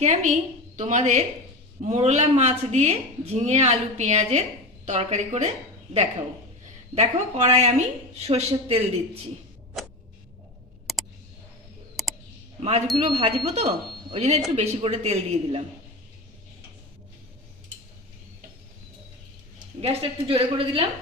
আজকে আমি তোমাদের মোরলা মাছ দিয়ে ঝিঙে আলু পেঁয়াজের তরকারি করে দেখাবো। দেখো, কড়াই আমি সর্ষের তেল দিচ্ছি। মাছগুলো ভাজবো তো, ওই জন্য একটু বেশি করে তেল দিয়ে দিলাম। গ্যাসটা একটু জোরে করে দিলাম।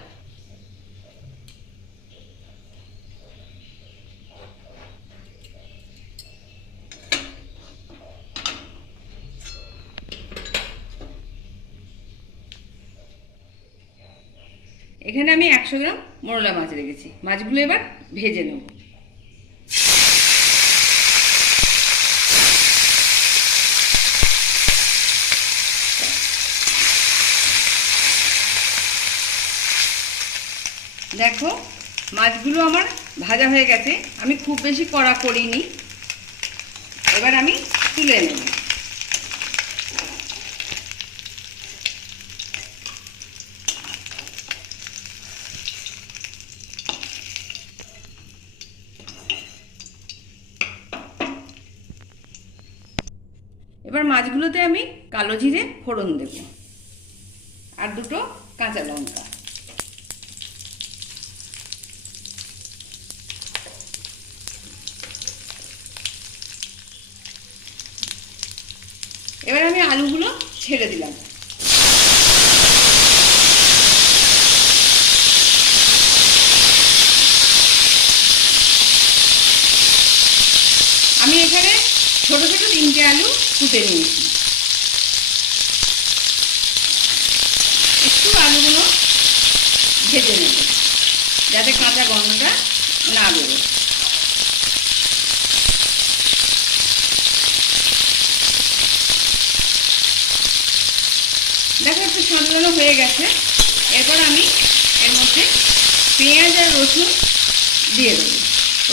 এখানে আমি 100 গ্রাম মোরলা মাছ রেখেছি। মাছগুলো এবার ভেজে নেব। দেখো, মাছগুলো আমার ভাজা হয়ে গেছে। আমি খুব বেশি কড়া করিনি। এবার আমি তুলে নেব। এবার মাছগুলোতে আমি কালো জিরে ফোড়ন দেব আর দুটো কাঁচা লঙ্কা। এবার আমি আলুগুলো ছেড়ে দিলাম। আমি এখানে ছোট ছোট 3টে আলু কুটে নিয়েছি। একটু আলুগুলো ভেজে নেব যাতে কাঁচা গন্ধটা না বেরোয়। দেখো, একটু সাজানো হয়ে গেছে। এরপর আমি এর মধ্যে পেঁয়াজ আর রসুন দিয়ে দেবো।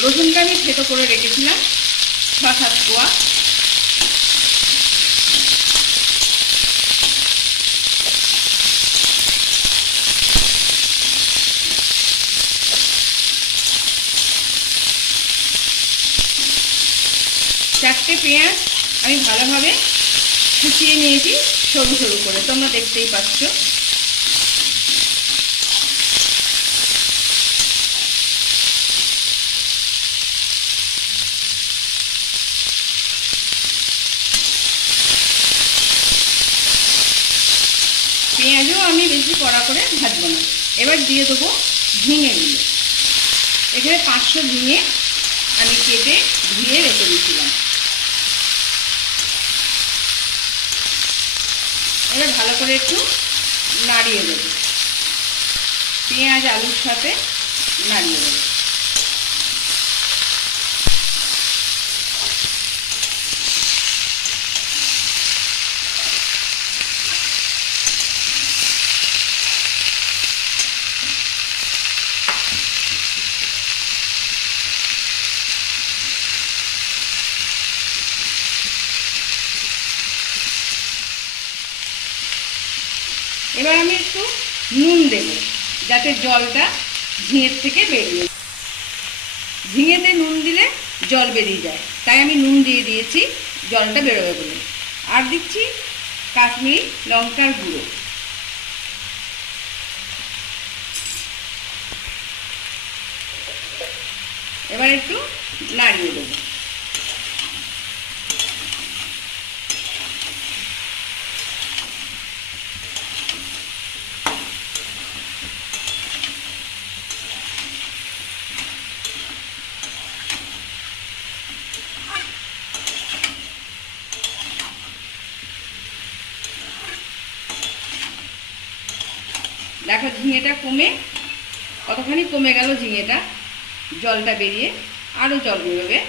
রসুনটা আমি থেতো করে রেখেছিলাম 6-7 কোয়া। চারটে পেঁয়াজ আমি ভালোভাবে কুচিয়ে নিয়েছি সরু সরু করে, তোমরা দেখতেই পাচ্ছ। পেঁয়াজও আমি বেশি কড়া করে ভাজবো না। এবার দিয়ে দেবো ঝিঙেগুলো। এখানে 500 ঝিঙে আমি কেটে ধুয়ে রেখে দিয়েছিলাম। এবার ভালো করে একটু নাড়িয়ে দেবো, পেঁয়াজ আলুর সাথে নাড়িয়ে দেবো। এবার আমি একটু নুন দেব যাতে জলটা ঝিঙের থেকে বেরিয়ে। ঝিঙেতে নুন দিলে জল বেরিয়ে যায়, তাই আমি নুন দিয়ে দিয়েছি জলটা বেরোবে বলে। আর দিচ্ছি কাশ্মীরি লঙ্কার গুঁড়ো। এবার একটু নাড়িয়ে দেবো। দেখো, ঝিঙেটা কতখানি কমে গেল। ঝিঙেটা জলটা বেরিয়ে আরও জল বেরোবে।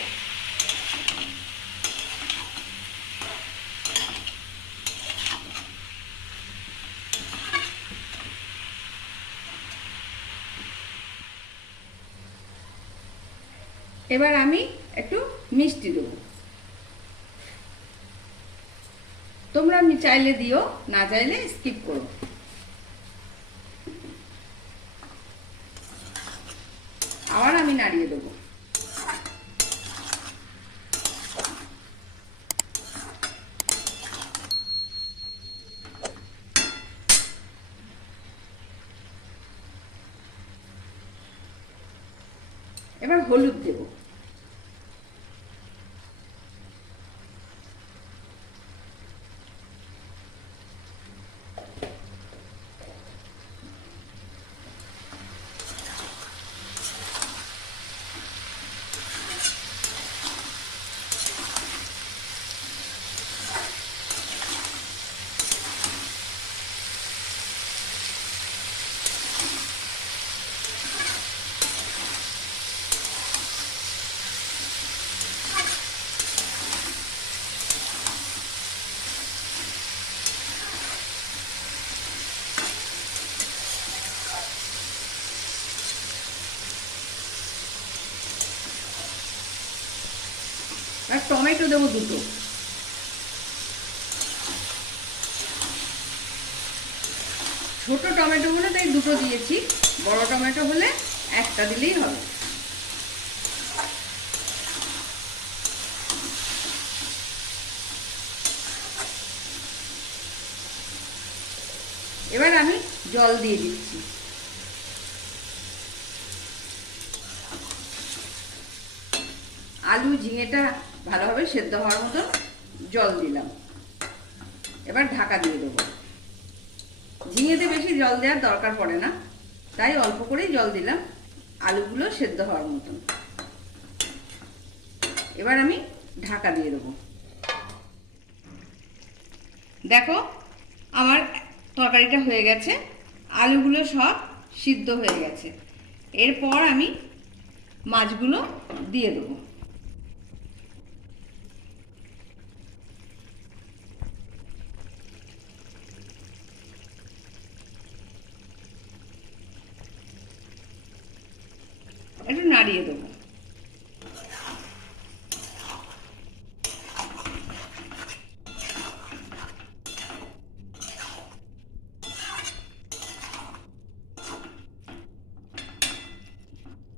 এবার আমি একটু মিষ্টি দেবো। তোমরা চাইলে দিও, না চাইলে স্কিপ করো। আবার আমি নাড়িয়ে দেবো। এবার হলুদ দেব। আর টমেটো দেবো দুটো। ছোট টমেটো হলে তাই দুটো দিয়েছি, বড় টমেটো হলে একটা দিলেই হবে। এবার আমি জল দিয়ে দিচ্ছি। আলু ঝিঙেটা ভালোভাবে সেদ্ধ হওয়ার মতো জল দিলাম। এবার ঢাকা দিয়ে দেবো। ঝিঙেতে বেশি জল দেওয়ার দরকার পড়ে না, তাই অল্প করেই জল দিলাম আলুগুলো সেদ্ধ হওয়ার মতন। এবার আমি ঢাকা দিয়ে দেবো। দেখো আমার তরকারিটা হয়ে গেছে, আলুগুলো সব সিদ্ধ হয়ে গেছে। এরপর আমি মাছগুলো দিয়ে দেবো। একটু নাড়িয়ে দেবো।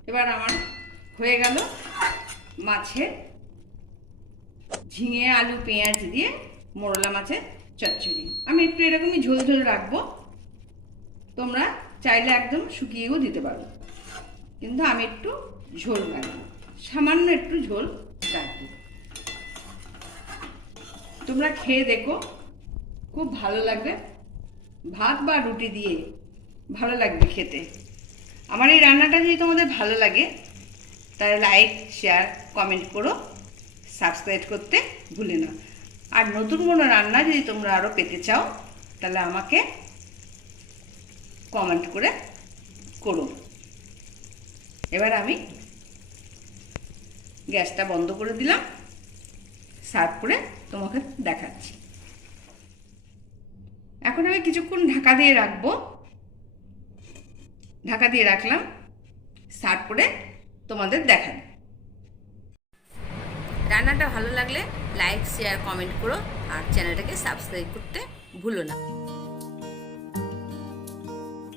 এবার আমার হয়ে গেল মাছের ঝিঙে আলু পেঁয়াজ দিয়ে মোরলা মাছের চচ্চড়ি। আমি একটু এরকমই ঝোল ঝোল রাখবো, তোমরা চাইলে একদম শুকিয়েও দিতে পারো, কিন্তু আমি একটু ঝোল রাখবো, সামান্য একটু ঝোল রাখবো। তোমরা খেয়ে দেখো, খুব ভালো লাগবে। ভাত বা রুটি দিয়ে ভালো লাগবে খেতে। আমার এই রান্নাটা যদি তোমাদের ভালো লাগে তাহলে লাইক শেয়ার কমেন্ট করো, সাবস্ক্রাইব করতে ভুলে না। আর নতুন কোনো রান্না যদি তোমরা আরও পেতে চাও তাহলে আমাকে কমেন্ট করে করো। এবার আমি গ্যাসটা বন্ধ করে দিলাম, সার্ভ করে তোমাকে দেখাচ্ছি। এখন আমি কিছুক্ষণ ঢাকা দিয়ে রাখবো। ঢাকা দিয়ে রাখলাম, সার্ভ করে তোমাদের দেখাবো। রান্নাটা ভালো লাগলে লাইক শেয়ার কমেন্ট করো, আর চ্যানেলটাকে সাবস্ক্রাইব করতে ভুলো না।